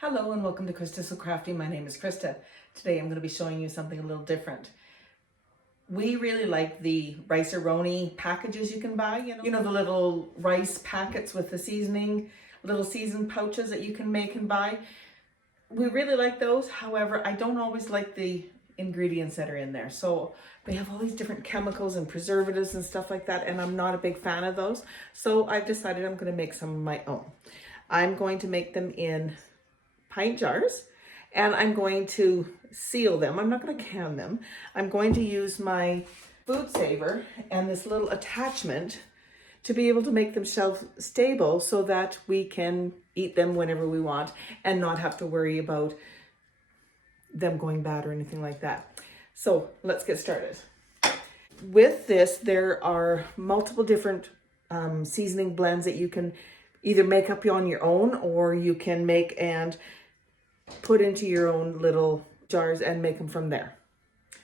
Hello and welcome to Krista's So Crafty. My name is Krista. Today I'm going to be showing you something a little different. We really like the Rice-A-Roni packages you can buy, you know the little rice packets with the seasoning, little seasoned pouches that you can make and buy. We really like those. However, I don't always like the ingredients that are in there. So they have all these different chemicals and preservatives and stuff like that, and I'm not a big fan of those. So I've decided I'm going to make some of my own. I'm going to make them in pint jars, and I'm going to seal them. I'm not going to can them. I'm going to use my food saver and this little attachment to be able to make them shelf stable so that we can eat them whenever we want and not have to worry about them going bad or anything like that. So let's get started. With this, there are multiple different seasoning blends that you can either make up on your own, or you can make and put into your own little jars and make them from there.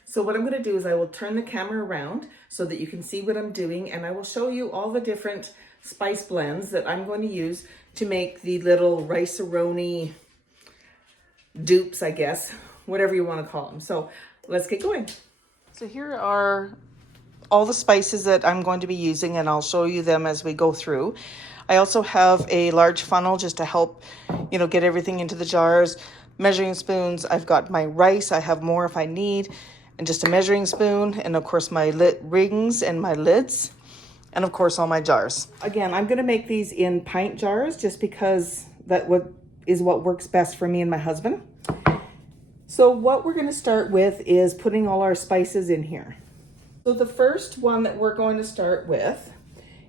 So what I'm going to do is I will turn the camera around so that you can see what I'm doing, and I will show you all the different spice blends that I'm going to use to make the little Rice-A-Roni dupes, I guess, whatever you want to call them. So let's get going. So here are all the spices that I'm going to be using, and I'll show you them as we go through. I also have a large funnel just to help, get everything into the jars. Measuring spoons, I've got my rice, I have more if I need, and just a measuring spoon, and of course my rings and my lids, and of course all my jars. Again, I'm going to make these in pint jars just because that is what works best for me and my husband. So what we're going to start with is putting all our spices in here. So the first one that we're going to start with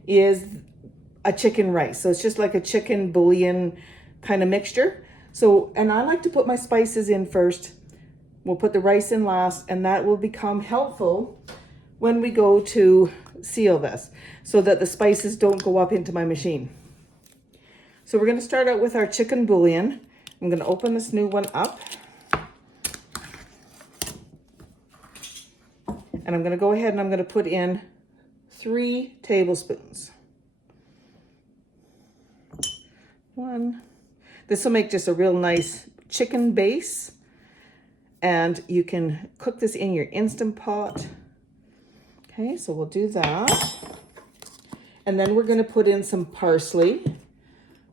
is a chicken rice. So it's just like a chicken bouillon kind of mixture. So, and I like to put my spices in first. We'll put the rice in last, and that will become helpful when we go to seal this so that the spices don't go up into my machine. So we're going to start out with our chicken bouillon. I'm going to open this new one up. And I'm going to go ahead and I'm going to put in 3 tablespoons. One. This will make just a real nice chicken base, and you can cook this in your Instant Pot. Okay, so we'll do that. And then we're going to put in some parsley.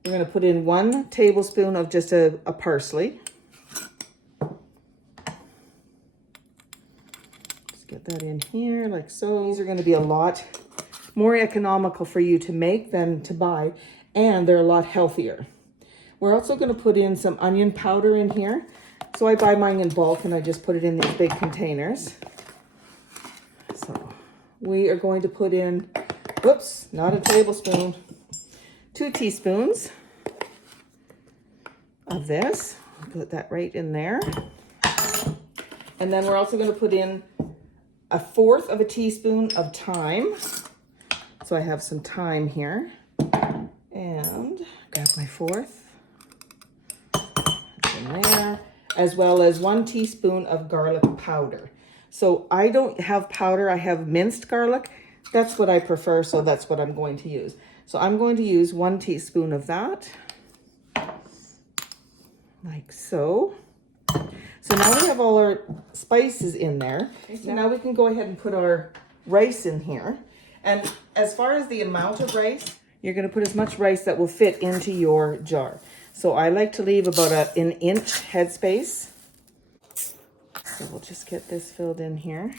We're going to put in 1 tablespoon of just a parsley. Just get that in here like so. These are going to be a lot more economical for you to make than to buy, and they're a lot healthier. We're also going to put in some onion powder in here. So I buy mine in bulk and I just put it in these big containers. So we are going to put in, whoops, not a tablespoon, 2 teaspoons of this. Put that right in there. And then we're also going to put in 1/4 of a teaspoon of thyme. So I have some thyme here. And grab my 1/4. In there, as well as 1 teaspoon of garlic powder. So I don't have powder, I have minced garlic. That's what I prefer, so that's what I'm going to use. So I'm going to use 1 teaspoon of that, like so. So now we have all our spices in there. Okay, so now we can go ahead and put our rice in here. And as far as the amount of rice, you're going to put as much rice that will fit into your jar. So I like to leave about an inch headspace. So we'll just get this filled in here.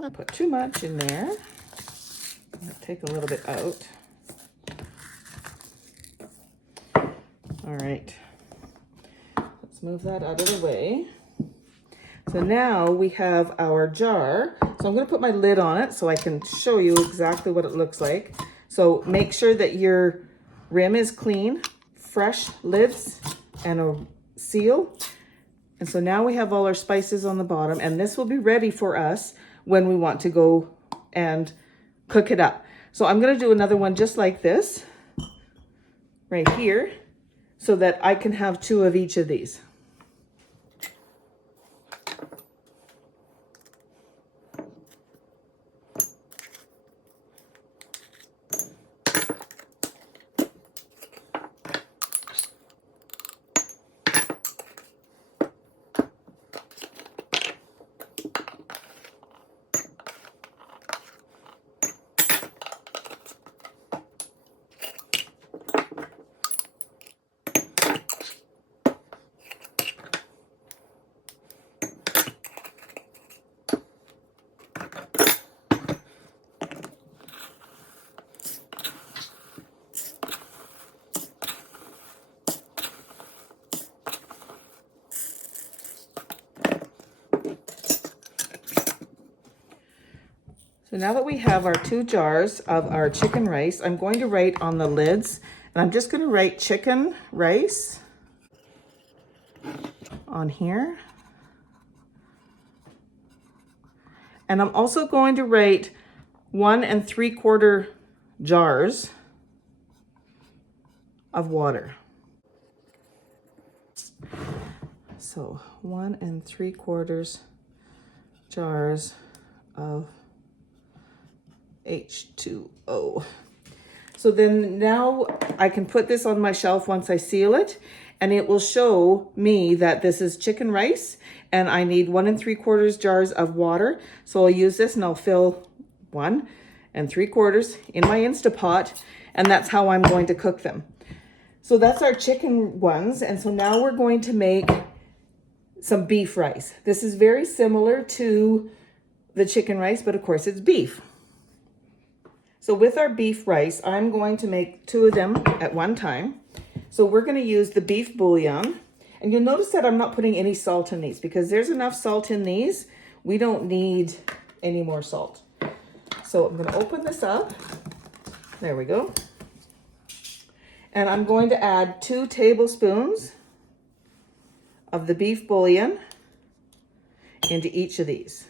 I'll put too much in there. I'll take a little bit out. All right. Let's move that out of the way. So now we have our jar. So I'm going to put my lid on it so I can show you exactly what it looks like. So make sure that your rim is clean, fresh lids, and a seal. And so now we have all our spices on the bottom, and this will be ready for us when we want to go and cook it up. So I'm going to do another one just like this right here so that I can have 2 of each of these. now that we have our 2 jars of our chicken rice, I'm going to write on the lids, and I'm just going to write chicken rice on here. And I'm also going to write 1 3/4 jars of water. So 1 3/4 jars of H2O. So then now I can put this on my shelf once I seal it, and it will show me that this is chicken rice and I need 1 3/4 jars of water. So I'll use this and I'll fill 1 3/4 in my Instapot, and that's how I'm going to cook them. So that's our chicken ones. And so now we're going to make some beef rice. This is very similar to the chicken rice, but of course it's beef. So with our beef rice, I'm going to make 2 of them at one time. So we're going to use the beef bouillon. And you'll notice that I'm not putting any salt in these because there's enough salt in these. We don't need any more salt. So I'm going to open this up. There we go. And I'm going to add 2 tablespoons of the beef bouillon into each of these.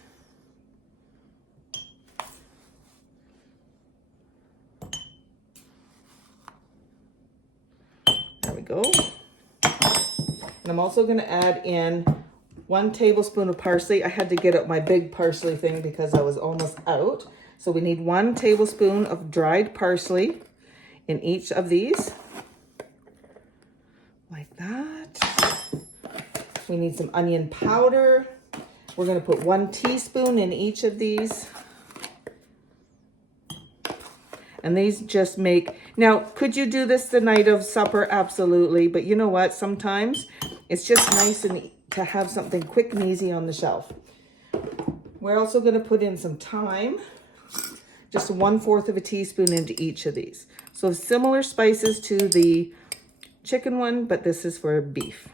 There we go. And I'm also going to add in 1 tablespoon of parsley. I had to get up my big parsley thing because I was almost out. So we need 1 tablespoon of dried parsley in each of these. Like that. We need some onion powder. We're going to put 1 teaspoon in each of these. And these just make, now, could you do this the night of supper? Absolutely. But you know what? Sometimes it's just nice and to have something quick and easy on the shelf. We're also going to put in some thyme, just 1/4 of a teaspoon into each of these. So similar spices to the chicken one, but this is for beef.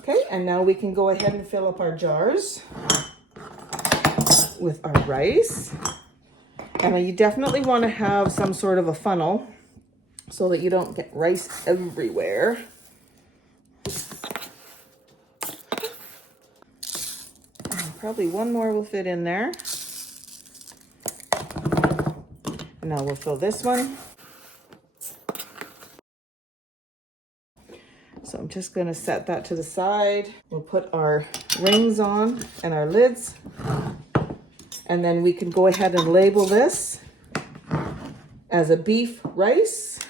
Okay, and now we can go ahead and fill up our jars with our rice. And you definitely want to have some sort of a funnel so that you don't get rice everywhere. And probably 1 more will fit in there. And now we'll fill this one. So I'm just going to set that to the side. We'll put our rings on and our lids. And then we can go ahead and label this as a beef rice.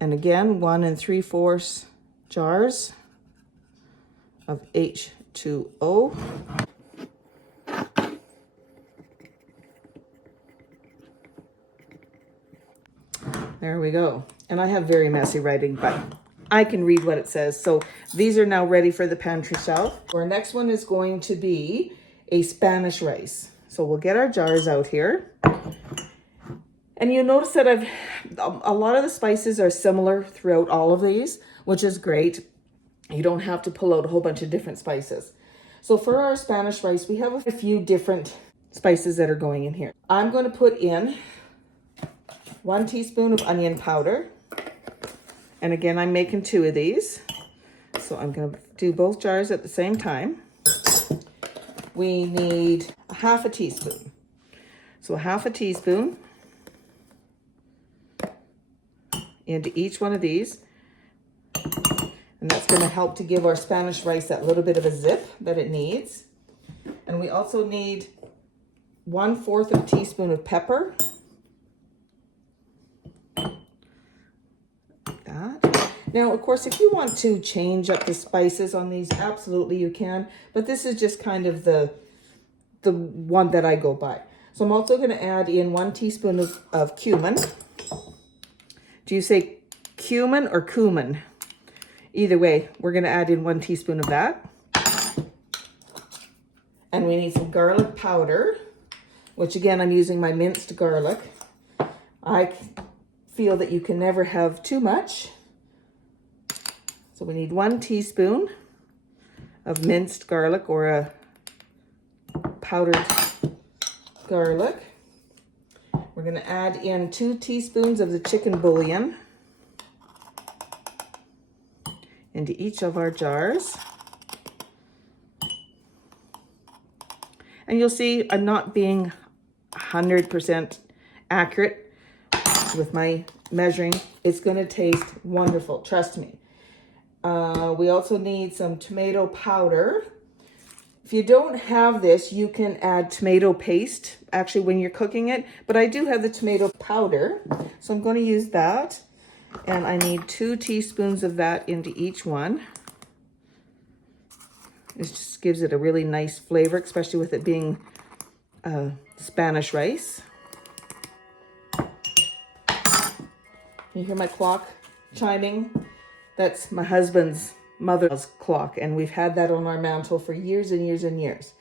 And again, 1 3/4 jars of H2O. There we go. And I have very messy writing, but I can read what it says. So these are now ready for the pantry shelf. Our next one is going to be a Spanish rice. So we'll get our jars out here. And you'll notice that a lot of the spices are similar throughout all of these, which is great. You don't have to pull out a whole bunch of different spices. So for our Spanish rice, we have a few different spices that are going in here. I'm going to put in 1 teaspoon of onion powder. And again, I'm making 2 of these. So I'm going to do both jars at the same time. We need 1/2 teaspoon. So 1/2 teaspoon into each one of these. And that's going to help to give our Spanish rice that little bit of a zip that it needs. And we also need 1/4 of a teaspoon of pepper. Now, of course, if you want to change up the spices on these, absolutely you can. But this is just kind of the one that I go by. So I'm also going to add in 1 teaspoon of cumin. Do you say cumin or cumin? Either way, we're going to add in 1 teaspoon of that. And we need some garlic powder, which again, I'm using my minced garlic. I feel that you can never have too much. So we need 1 teaspoon of minced garlic or a powdered garlic. We're going to add in 2 teaspoons of the chicken bouillon into each of our jars. And you'll see I'm not being 100% accurate with my measuring. It's going to taste wonderful, trust me. We also need some tomato powder. If you don't have this, you can add tomato paste actually when you're cooking it, but I do have the tomato powder, so I'm going to use that. And I need 2 teaspoons of that into each one. It just gives it a really nice flavor, especially with it being Spanish rice. You hear my clock chiming? That's my husband's mother's clock, and we've had that on our mantle for years and years and years.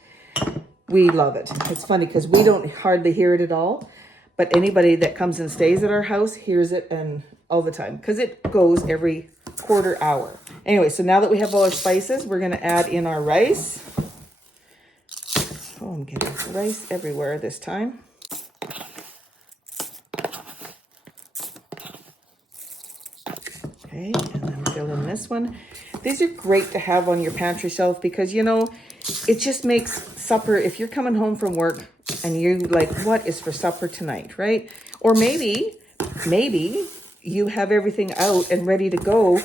We love it. It's funny because we don't hardly hear it at all, but anybody that comes and stays at our house hears it and all the time because it goes every quarter hour. Anyway, so now that we have all our spices, we're going to add in our rice. Oh, I'm getting rice everywhere this time. Okay, and then fill in this one. These are great to have on your pantry shelf because, you know, it just makes supper, if you're coming home from work and you're like, what is for supper tonight, right? Or maybe you have everything out and ready to go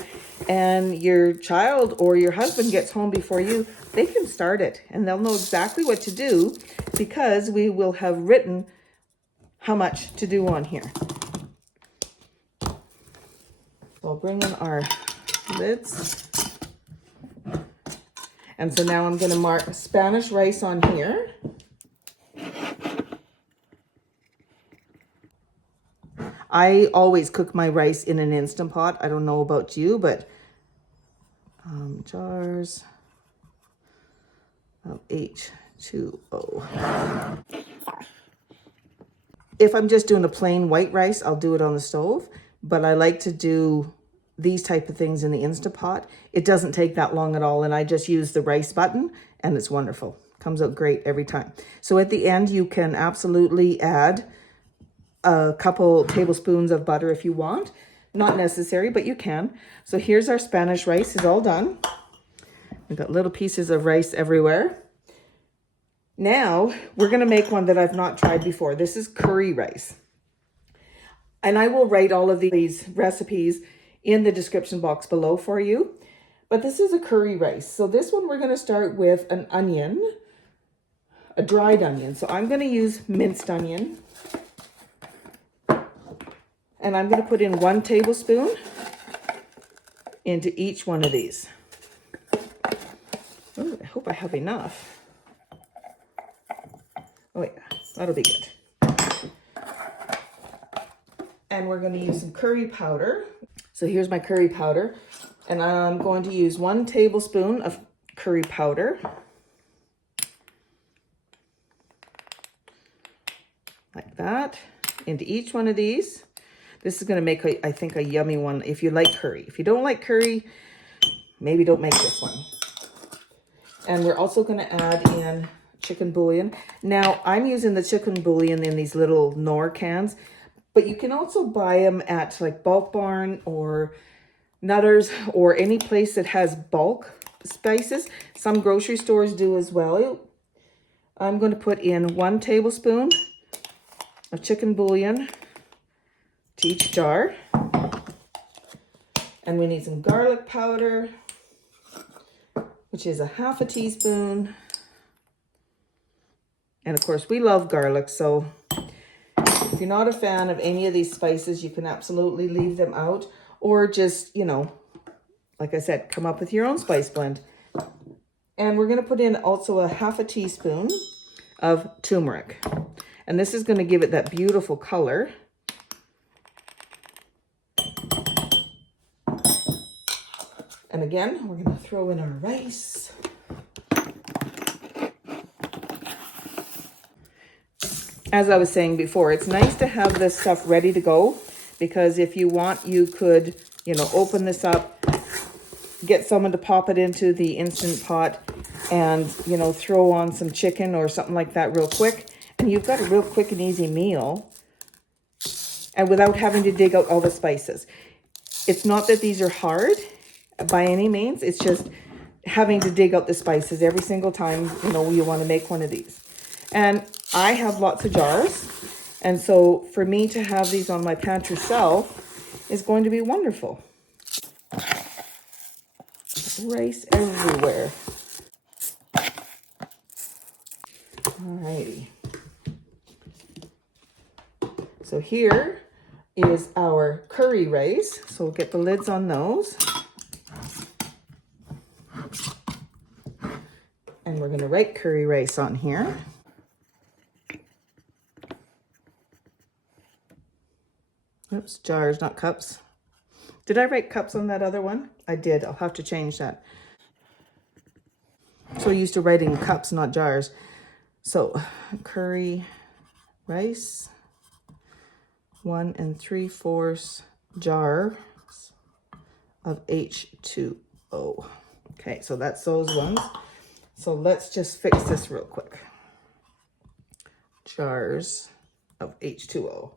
and your child or your husband gets home before you, they can start it and they'll know exactly what to do because we will have written how much to do on here. We'll bring in our lids. And so now I'm going to mark Spanish rice on here. I always cook my rice in an Instant Pot. I don't know about you, but jars of H2O. If I'm just doing a plain white rice, I'll do it on the stove, but I like to do these type of things in the Instant Pot. It doesn't take that long at all, and I just use the rice button, and it's wonderful. Comes out great every time. So at the end, you can absolutely add a couple tablespoons of butter if you want. Not necessary, but you can. So here's our Spanish rice is all done. We've got little pieces of rice everywhere. Now, we're going to make one that I've not tried before. This is curry rice. And I will write all of these recipes in the description box below for you. But this is a curry rice. So this one we're going to start with an onion, a dried onion. So I'm going to use minced onion. And I'm going to put in 1 tablespoon into each one of these. Ooh, I hope I have enough. Oh yeah, that'll be good. And we're going to use some curry powder. So here's my curry powder. And I'm going to use 1 tablespoon of curry powder. Like that. Into each one of these. This is going to make, I think, a yummy one if you like curry. If you don't like curry, maybe don't make this one. And we're also going to add in chicken bouillon. Now, I'm using the chicken bouillon in these little Knorr cans, but you can also buy them at like Bulk Barn or Nutters or any place that has bulk spices. Some grocery stores do as well. I'm going to put in 1 tablespoon of chicken bouillon to each jar. And we need some garlic powder, which is a 1/2 teaspoon. And of course, we love garlic, so if you're not a fan of any of these spices, you can absolutely leave them out, or just, you know, like I said, come up with your own spice blend. And we're going to put in also a 1/2 teaspoon of turmeric. And this is going to give it that beautiful color. And again, we're going to throw in our rice. As I was saying before, it's nice to have this stuff ready to go, because if you want, you could, you know, open this up, get someone to pop it into the Instant Pot, and, you know, throw on some chicken or something like that real quick. And you've got a real quick and easy meal, and without having to dig out all the spices. It's not that these are hard by any means. It's just having to dig out the spices every single time, you know, you want to make one of these. And I have lots of jars. And so for me to have these on my pantry shelf is going to be wonderful. Rice everywhere. Alrighty. So here is our curry rice. So we'll get the lids on those. And we're going to write curry rice on here. Oops, jars, not cups. Did I write cups on that other one? I did. I'll have to change that. So used to writing cups, not jars. So curry rice, 1 3/4 jars of H2O. Okay, so that's those ones. So let's just fix this real quick. Jars of H2O.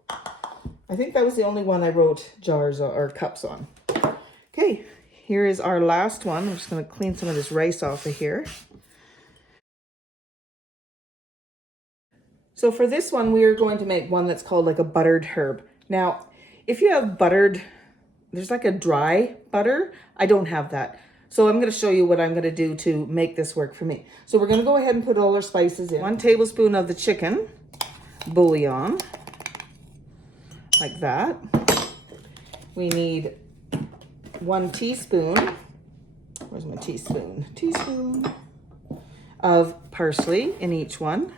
I think that was the only one I wrote jars or cups on. Okay, here is our last one. I'm just going to clean some of this rice off of here. So for this one, we are going to make one that's called like a buttered herb. Now, if you have buttered, there's like a dry butter. I don't have that. So I'm going to show you what I'm going to do to make this work for me. So we're going to go ahead and put all our spices in. 1 tablespoon of the chicken bouillon, like that. We need 1 teaspoon, where's my teaspoon? Teaspoon of parsley in each one.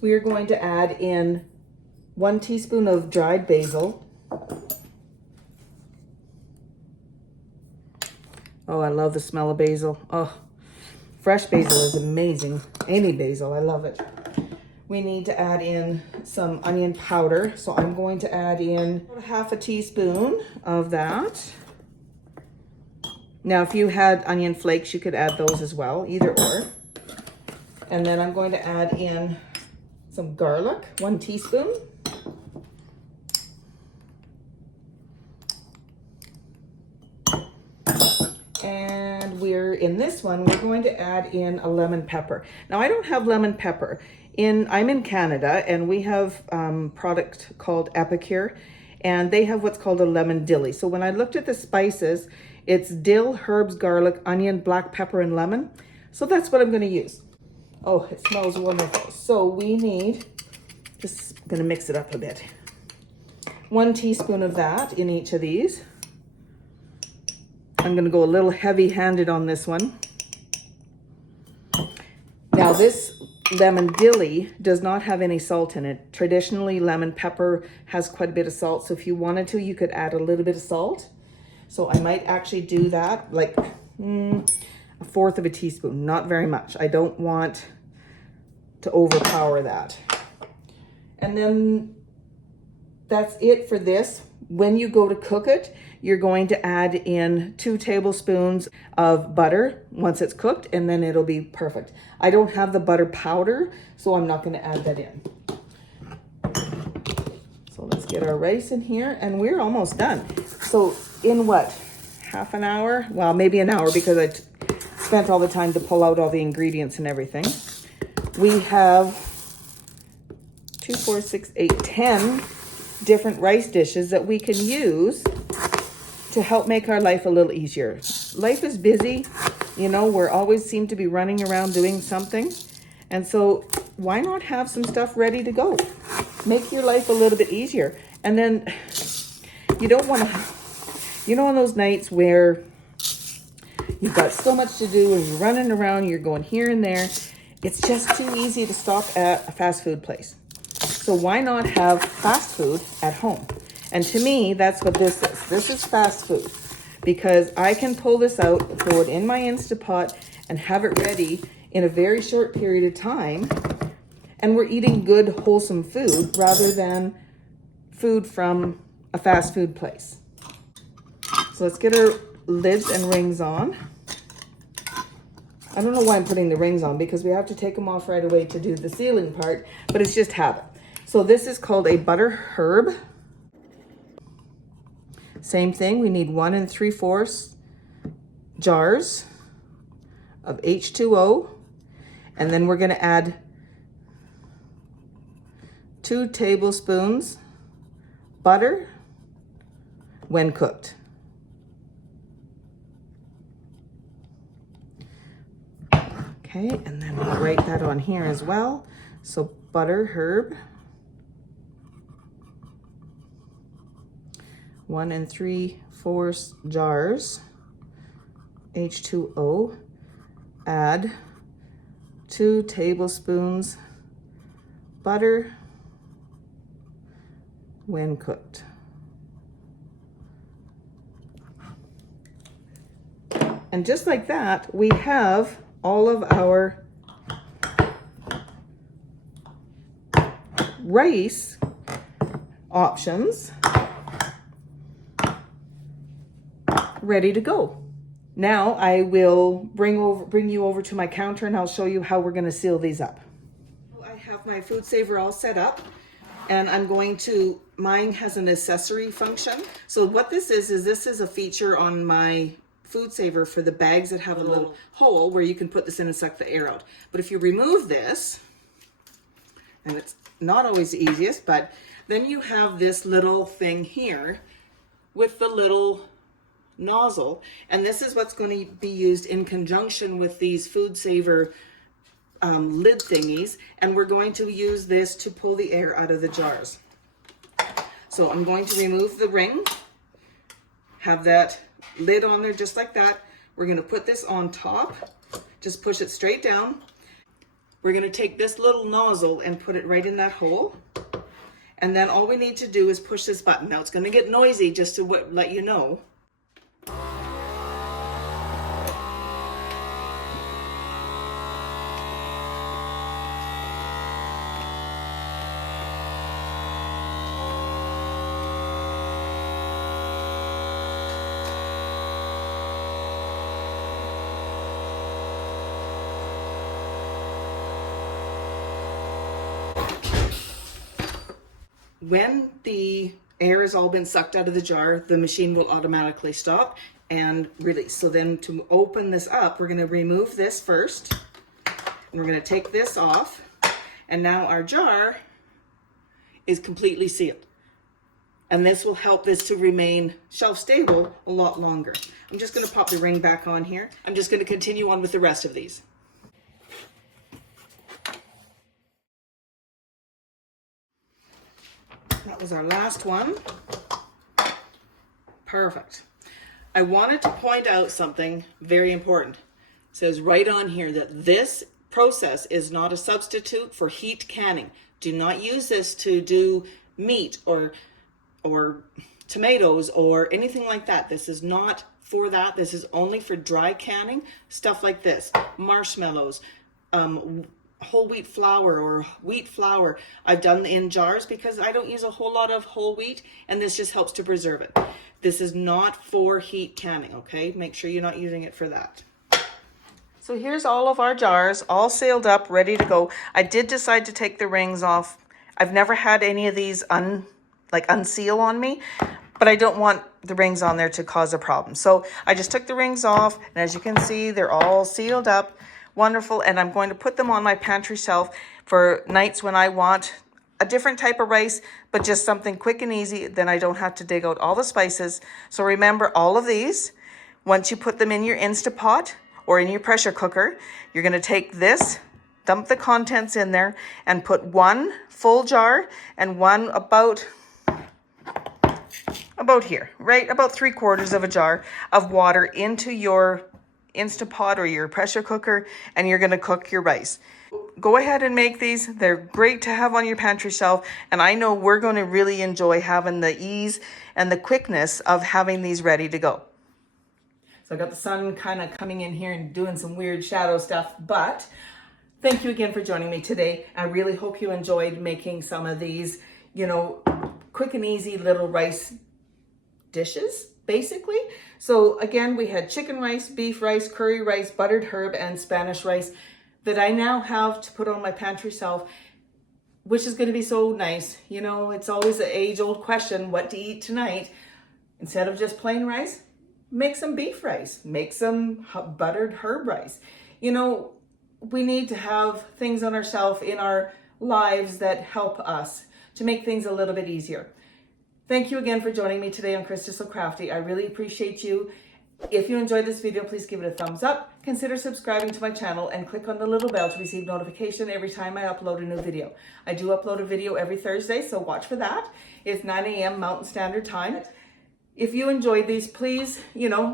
We are going to add in 1 teaspoon of dried basil. Oh, I love the smell of basil. Oh, fresh basil is amazing. Any basil, I love it. We need to add in some onion powder. So I'm going to add in about 1/2 teaspoon of that. Now, if you had onion flakes, you could add those as well, either or. And then I'm going to add in some garlic, 1 teaspoon. And in this one, we're going to add in a lemon pepper. Now, I don't have lemon pepper. I'm in Canada, and we have product called Epicure, and they have what's called a lemon dilly. So when I looked at the spices, it's dill, herbs, garlic, onion, black pepper, and lemon. So that's what I'm going to use. Oh, it smells wonderful. So we need, just going to mix it up a bit. 1 teaspoon of that in each of these. I'm going to go a little heavy-handed on this one. Now, this lemon dilly does not have any salt in it. Traditionally, lemon pepper has quite a bit of salt. So if you wanted to, you could add a little bit of salt. So I might actually do that, like 1/4 teaspoon, not very much. I don't want to overpower that. And then that's it for this. When you go to cook it, you're going to add in 2 tablespoons of butter once it's cooked, and then it'll be perfect. I don't have the butter powder, so I'm not going to add that in. So let's get our rice in here, and we're almost done. So in what, half an hour? Well, maybe an hour, because I spent all the time to pull out all the ingredients and everything. We have 2, 4, 6, 8, 10 different rice dishes that we can use to help make our life a little easier. Life is busy, you know, we're always seem to be running around doing something. And so why not have some stuff ready to go? Make your life a little bit easier. And then you don't want to, you know, on those nights where you've got so much to do and you're running around, you're going here and there, it's just too easy to stop at a fast food place. So why not have fast food at home? And to me, that's what this is. This is fast food, because I can pull this out, throw it in my Instapot, and have it ready in a very short period of time. And we're eating good, wholesome food rather than food from a fast food place. So let's get our lids and rings on. I don't know why I'm putting the rings on, because we have to take them off right away to do the sealing part, but it's just habit. So this is called a butter herb. Same thing, we need 1 3/4 jars of H2O, and then we're gonna add 2 tablespoons butter when cooked. Okay, and then we'll write that on here as well. So butter herb, 1 3/4 jars, H2O, add 2 tablespoons butter when cooked. And just like that, we have all of our rice options ready to go. Now I will bring you over to my counter, and I'll show you how we're going to seal these up. I have my food saver all set up, and I'm going to, mine has an accessory function. So what this is a feature on my food saver for the bags that have a little hole where you can put this in and suck the air out. But if you remove this, and it's not always the easiest, but then you have this little thing here with the little nozzle, and this is what's going to be used in conjunction with these food saver lid thingies, and we're going to use this to pull the air out of the jars. So I'm going to remove the ring, have that lid on there just like that. We're going to put this on top, just push it straight down. We're going to take this little nozzle and put it right in that hole, and then all we need to do is push this button. Now it's going to get noisy, just to let you know. When the air has all been sucked out of the jar, the machine will automatically stop and release. So then to open this up, we're going to remove this first, and we're going to take this off, and now our jar is completely sealed. And this will help this to remain shelf stable a lot longer. I'm just going to pop the ring back on here. I'm just going to continue on with the rest of these. That was our last one. Perfect. I wanted to point out something very important. It says right on here that this process is not a substitute for heat canning. Do not use this to do meat or tomatoes or anything like that. This is not for that. This is only for dry canning. Stuff like this, marshmallows, whole wheat flour or wheat flour. I've done in jars because I don't use a whole lot of whole wheat, and this just helps to preserve it. This is not for heat canning, okay? Make sure you're not using it for that. So here's all of our jars, all sealed up, ready to go. I did decide to take the rings off. I've never had any of these unseal on me, but I don't want the rings on there to cause a problem. So I just took the rings off, and as you can see, they're all sealed up. Wonderful. And I'm going to put them on my pantry shelf for nights when I want a different type of rice, but just something quick and easy. Then I don't have to dig out all the spices. So remember all of these. Once you put them in your Instapot or in your pressure cooker, you're going to take this, dump the contents in there, and put 1 full jar and one about here, right? About 3/4 of a jar of water into your Instapot or your pressure cooker, and you're going to cook your rice. Go ahead and make these. They're great to have on your pantry shelf, and I know we're going to really enjoy having the ease and the quickness of having these ready to go. So I got the sun kind of coming in here and doing some weird shadow stuff, but thank you again for joining me today. I really hope you enjoyed making some of these, quick and easy little rice dishes. basically. So again, we had chicken rice, beef rice, curry rice, buttered herb, and Spanish rice that I now have to put on my pantry shelf, which is going to be so nice. You know, it's always an age-old question, what to eat tonight. Instead of just plain rice, make some beef rice, make some buttered herb rice. You know, we need to have things on our shelf in our lives that help us to make things a little bit easier. Thank you again for joining me today on Krista So Crafty. I really appreciate you. If you enjoyed this video, please give it a thumbs up. Consider subscribing to my channel and click on the little bell to receive notification every time I upload a new video. I do upload a video every Thursday, so watch for that. It's 9 a.m. Mountain Standard Time. If you enjoyed these, please,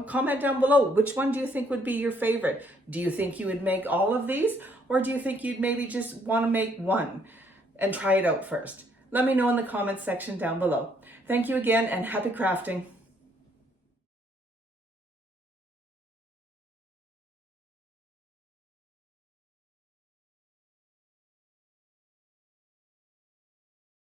comment down below. Which one do you think would be your favorite? Do you think you would make all of these? Or do you think you'd maybe just want to make one and try it out first? Let me know in the comments section down below. Thank you again and happy crafting.